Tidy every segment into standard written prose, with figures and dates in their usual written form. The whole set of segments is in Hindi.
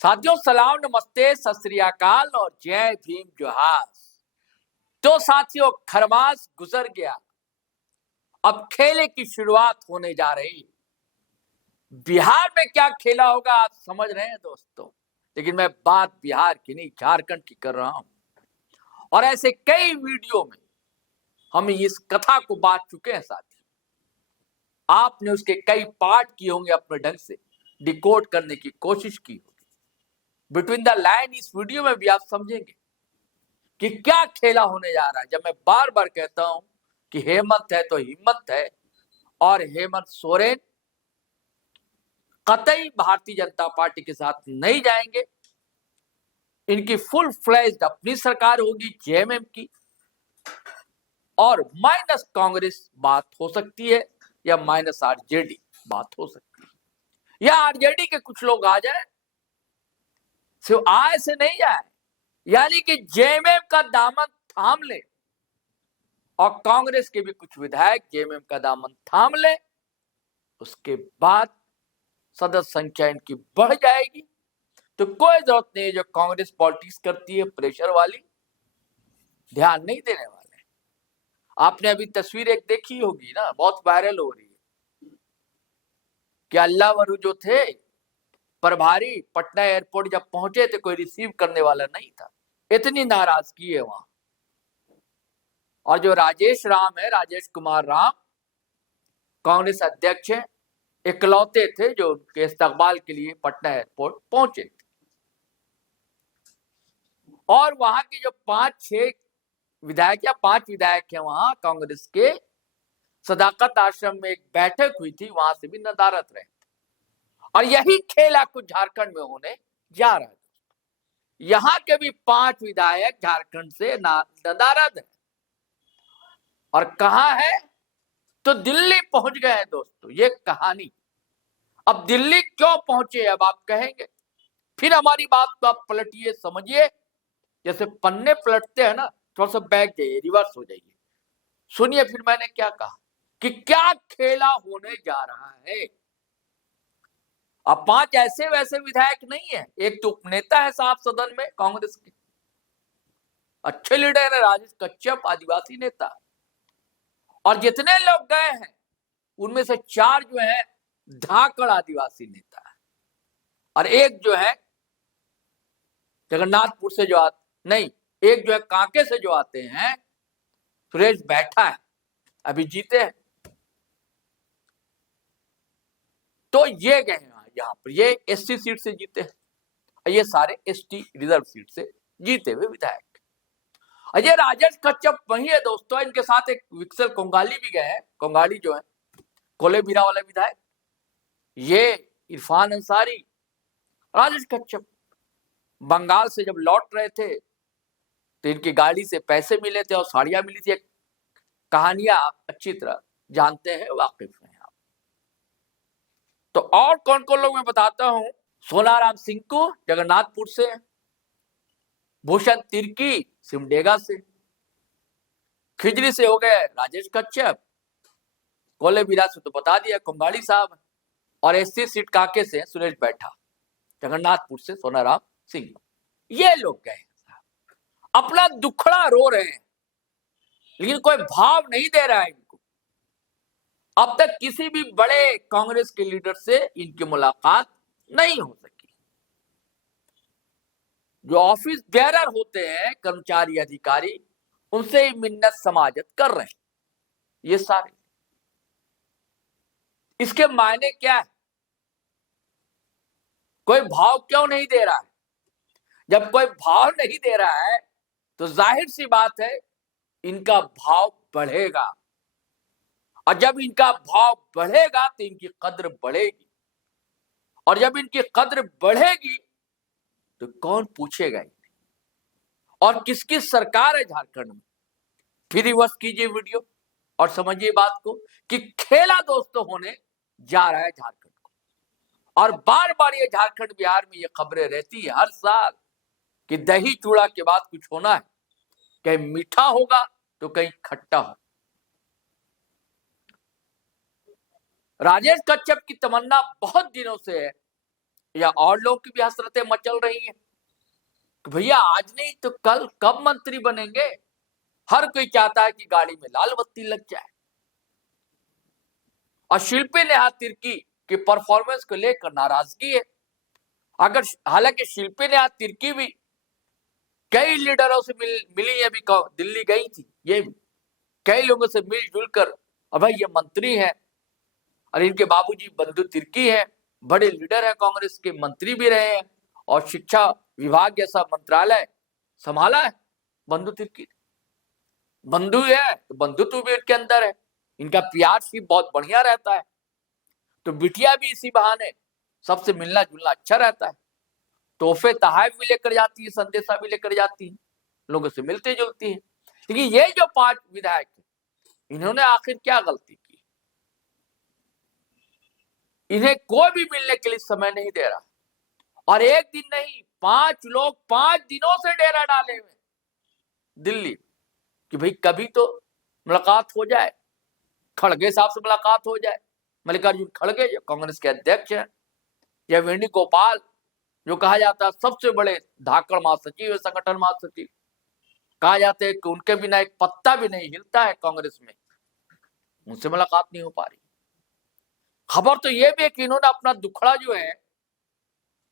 साथियों सलाम नमस्ते सत श्री अकाल और जय भीम जोहार। तो साथियों खरमास गुजर गया, अब खेले की शुरुआत होने जा रही। बिहार में क्या खेला होगा आप समझ रहे हैं दोस्तों, लेकिन मैं बात बिहार की नहीं झारखंड की कर रहा हूं। और ऐसे कई वीडियो में हम इस कथा को बांट चुके हैं साथी। आपने उसके कई पार्ट किए होंगे, अपने ढंग से डिकोड करने की कोशिश की होगी। बिटवीन द लाइन इस वीडियो में भी आप समझेंगे कि क्या खेला होने जा रहा है। जब मैं बार बार कहता हूं कि हेमंत है तो हिम्मत है, और हेमंत सोरेन कतई भारतीय जनता पार्टी के साथ नहीं जाएंगे। इनकी फुल फ्लेज्ड अपनी सरकार होगी जेएमएम की, और माइनस कांग्रेस बात हो सकती है, या माइनस आरजेडी बात हो सकती है, या आरजेडी के कुछ लोग आ जाए, सिर्फ आए से नहीं जाए, यानी कि जेएमएम का दामन थाम ले और कांग्रेस के भी कुछ विधायक जेएमएम का दामन थाम ले। उसके बाद सदस्य संख्या इनकी बढ़ जाएगी। तो कोई जरूरत नहीं है जो कांग्रेस पॉलिटिक्स करती है प्रेशर वाली, ध्यान नहीं देने वाले। आपने अभी तस्वीर एक देखी होगी ना, बहुत वायरल हो रही है कि अल्लाह वरू जो थे प्रभारी पटना एयरपोर्ट जब पहुंचे थे, कोई रिसीव करने वाला नहीं था। इतनी नाराजगी है वहां। और जो राजेश राम है, राजेश कुमार राम, कांग्रेस अध्यक्ष है, इकलौते थे जो उनके इस्तकबाल के लिए पटना एयरपोर्ट पहुंचे थे। और वहां की जो 5-6 विधायक या 5 विधायक हैं वहां कांग्रेस के, सदाकत आश्रम में एक बैठक हुई थी, वहां से भी नदारत रहे। और यही खेल आपको झारखंड में होने जा रहा है। यहां के भी 5 विधायक झारखंड से नदारत है। और कहां है? तो दिल्ली पहुंच गए हैं दोस्तों। ये कहानी अब दिल्ली क्यों पहुंचे अब आप कहेंगे, फिर हमारी बात को आप पलटिए, समझिए। जैसे पन्ने पलटते हैं ना, थोड़ा सा बैक जाइए, रिवर्स हो जाइए, सुनिए फिर मैंने क्या कहा कि क्या खेला होने जा रहा है। अब 5 ऐसे वैसे विधायक नहीं है, एक तो उपनेता है साहब सदन में कांग्रेस के, अच्छे लीडर है राजेश कच्छप, आदिवासी नेता। और जितने लोग गए हैं उनमें से 4 जो है धाकड़ आदिवासी नेता है, और एक जो है जगन्नाथपुर से जो नहीं, एक जो है कांके से जो आते हैं, सुरेश बैठा है, अभी जीते हैं। तो ये गए यहाँ पर, ये एससी सीट से जीते हैं, ये सारे एसटी रिजर्व सीट से जीते हुए विधायक। अजय राजेश कच्छप वही है दोस्तों, इनके साथ एक विक्सर कोंगाली भी गए हैं। कोंगाली जो है कोलेबिरा वाला विधायक, ये इरफान अंसारी, राजेश कच्छप बंगाल से जब लौट रहे थे तो इनकी गाड़ी से पैसे मिले थे और साड़ियां मिली थी। कहानियां आप अच्छी तरह जानते हैं, वाकिफ हैं आप। तो और कौन कौन लोग मैं बताता हूं। सोनाराम सिंह को जगन्नाथपुर से, भूषण तिर्की सिमडेगा से, खिजरी से हो गए राजेश कच्छप, कोलेबिरा से तो बता दिया कोंगाड़ी साहब, और एससी सीट काके से सुरेश बैठा, जगन्नाथपुर से सोनाराम सिंह। ये लोग गए अपना दुखड़ा रो रहे हैं, लेकिन कोई भाव नहीं दे रहा है इनको। अब तक किसी भी बड़े कांग्रेस के लीडर से इनकी मुलाकात नहीं हो सकी। जो ऑफिस बेरर होते हैं कर्मचारी अधिकारी, उनसे ही मिन्नत समाजत कर रहे हैं ये सारे। इसके मायने क्या है? कोई भाव क्यों नहीं दे रहा है? जब कोई भाव नहीं दे रहा है तो जाहिर सी बात है इनका भाव बढ़ेगा, और जब इनका भाव बढ़ेगा तो इनकी कद्र बढ़ेगी, और जब इनकी कद्र बढ़ेगी तो कौन पूछेगा इन्हें, और किसकी सरकार है झारखंड में। फिर रिवर्स कीजिए वीडियो और समझिए बात को कि खेला दोस्तों होने जा रहा है झारखंड को। और बार बार ये झारखंड बिहार में ये खबरें रहती है हर साल कि दही चूड़ा के बाद कुछ होना है, कहीं मीठा होगा तो कहीं खट्टा होगा। राजेश कच्छप की तमन्ना बहुत दिनों से है या और लोग की भी हसरतें मचल रही हैं कि भैया आज नहीं तो कल कब मंत्री बनेंगे। हर कोई चाहता है कि गाड़ी में लाल बत्ती लग जाए। और शिल्पी नेहा तिर्की की परफॉर्मेंस को लेकर नाराजगी है। अगर हालांकि शिल्पी नेहा तिर्की भी कई लीडरों से मिली, अभी दिल्ली गई थी, ये भी कई लोगों से मिलजुल कर, अब भाई ये मंत्री है और इनके बाबूजी बंधु तिर्की है, बड़े लीडर है, कांग्रेस के मंत्री भी रहे हैं और शिक्षा विभाग जैसा मंत्रालय संभाला है बंधु तिर्की। बंधु है तो बंधुत्व भी इनके अंदर है, इनका पीआरशिप बहुत बढ़िया रहता है, तो बिटिया भी इसी बहाने सबसे मिलना जुलना अच्छा रहता है, तोहफे तहाइफ भी लेकर जाती है, संदेशा भी लेकर जाती है, लोगों से मिलती जुलती है। लेकिन ये जो 5 विधायक है, इन्होंने आखिर क्या गलती की? इन्हें कोई भी मिलने के लिए समय नहीं दे रहा, और एक दिन नहीं 5 लोग 5 दिनों से डेरा डाले हुए दिल्ली कि भाई कभी तो मुलाकात हो जाए, खड़गे साहब से मुलाकात हो जाए। मल्लिकार्जुन खड़गे जो कांग्रेस के अध्यक्ष हैं, या वेणुगोपाल जो कहा जाता है सबसे बड़े धाकड़ महासचिव है, संगठन महासचिव कहा जाता है कि उनके बिना एक पत्ता भी नहीं हिलता है कांग्रेस में, उनसे मुलाकात नहीं हो पा रही। खबर तो यह भी है कि इन्होंने अपना दुखड़ा जो है,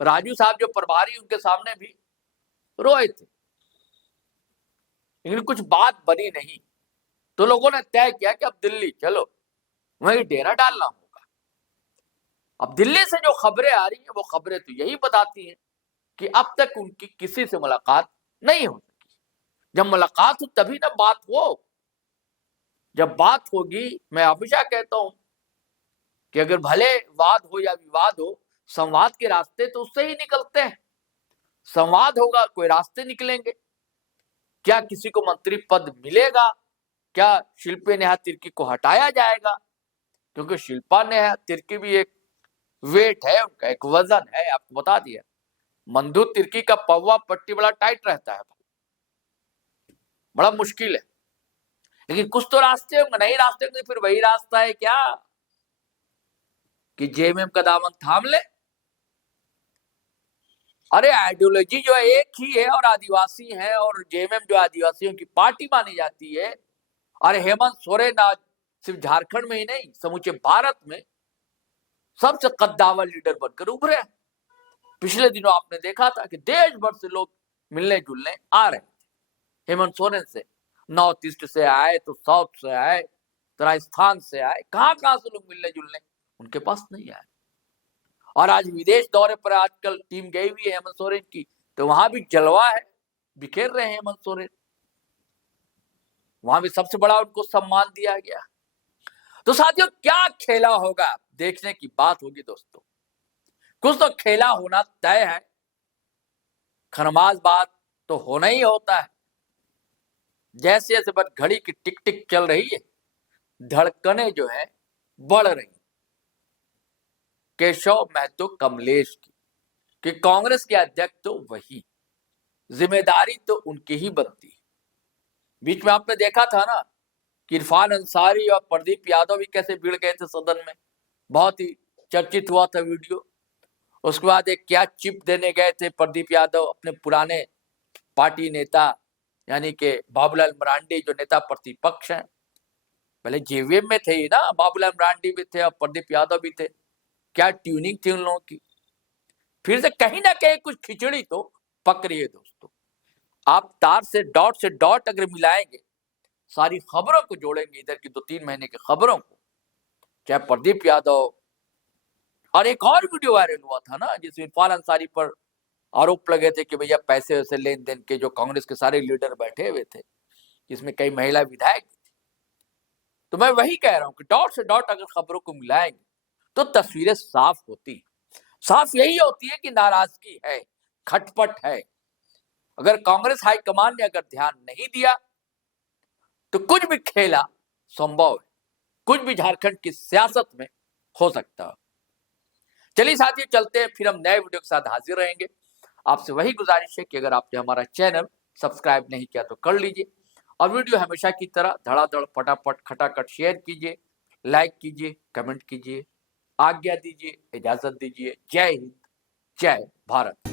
राजू साहब जो प्रभारी उनके सामने भी रोए थे, लेकिन कुछ बात बनी नहीं, तो लोगों ने तय किया कि अब दिल्ली चलो, वहीं डेरा डालना होगा। अब दिल्ली से जो खबरें आ रही हैं वो खबरें तो यही बताती हैं कि अब तक उनकी किसी से मुलाकात नहीं हो सकी। जब मुलाकात हो तभी ना बात हो, जब बात होगी, मैं हमेशा कहता हूं कि अगर भले वाद हो या विवाद हो, संवाद के रास्ते तो उससे ही निकलते हैं। संवाद होगा, कोई रास्ते निकलेंगे। क्या किसी को मंत्री पद मिलेगा? क्या शिल्पा नेहा तिर्की को हटाया जाएगा? क्योंकि शिल्पा नेहा तिर्की भी एक वेट है, उनका एक वजन है, आपको बता दिया। बंधु तिर्की का पौवा पट्टी बड़ा टाइट रहता है, बड़ा मुश्किल है, लेकिन कुछ तो रास्ते होंगे। नहीं रास्ते होंगे फिर वही रास्ता है क्या कि जेएमएम का दामन थाम ले। अरे आइडियोलॉजी जो है एक ही है और आदिवासी है, और जेएमएम जो आदिवासियों की पार्टी मानी जाती है। अरे हेमंत सोरेन आज सिर्फ झारखंड में ही नहीं, समूचे भारत में सबसे कद्दावर लीडर बनकर उभरे। पिछले दिनों आपने देखा था कि देश भर से लोग मिलने जुलने आ रहे थे हेमंत सोरेन से। नॉर्थ ईस्ट से आए तो साउथ से आए, तो राजस्थान से आए, कहां कहां से लोग मिलने जुलने उनके पास नहीं आए। और आज विदेश दौरे पर आजकल टीम गई हुई है हेमंत सोरेन की, तो वहां भी जलवा है, बिखेर रहे हैं हेमंत सोरेन, वहां भी सबसे बड़ा उनको सम्मान दिया गया। तो साथियों क्या खेला होगा, देखने की बात होगी दोस्तों। कुछ तो खेला होना तय है, खरमाज बात तो होना ही होता है। जैसे जैसे बस घड़ी की टिक टिक चल रही है, धड़कने जो है बढ़ रही, केशव महतो कमलेश की कि कांग्रेस के अध्यक्ष तो वही, जिम्मेदारी तो उनकी ही बनती है। बीच में आपने देखा था ना कि इरफान अंसारी और प्रदीप यादव भी कैसे भिड़ गए थे सदन में, बहुत ही चर्चित हुआ था वीडियो। उसके बाद एक क्या चिप देने गए थे प्रदीप यादव अपने पुराने पार्टी नेता यानी कि बाबूलाल मरांडी जो नेता प्रतिपक्ष हैं, पहले जेवीएम में थे ही ना, बाबूलाल मरांडी भी थे और प्रदीप यादव भी थे। क्या ट्यूनिंग थी उन लोगों की। फिर से कहीं ना कहीं कुछ खिचड़ी तो पक रही है दोस्तों। आप तार से डॉट अगर मिलाएंगे, सारी खबरों को जोड़ेंगे, इधर की 2-3 महीने की खबरों को, चाहे प्रदीप यादव, और एक और वीडियो वायरल हुआ था ना जिसमें इरफान अंसारी पर आरोप लगे थे कि भैया पैसे वैसे लेन देन के, जो कांग्रेस के सारे लीडर बैठे हुए थे, जिसमें कई महिला विधायक थे। तो मैं वही कह रहा हूं कि डॉट से डॉट अगर खबरों को मिलाएंगे तो तस्वीरें साफ होती, साफ यही होती है कि नाराजगी है, खटपट है। अगर कांग्रेस हाईकमान ने अगर ध्यान नहीं दिया तो कुछ भी खेला संभव है, कुछ भी झारखंड की सियासत में हो सकता है। चलिए साथियों चलते हैं, फिर हम नए वीडियो के साथ हाजिर रहेंगे। आपसे वही गुजारिश है कि अगर आपने हमारा चैनल सब्सक्राइब नहीं किया तो कर लीजिए, और वीडियो हमेशा की तरह धड़ाधड़ फटाफट खटाखट शेयर कीजिए, लाइक कीजिए, कमेंट कीजिए। आज्ञा दीजिए, इजाजत दीजिए। जय हिंद, जय भारत।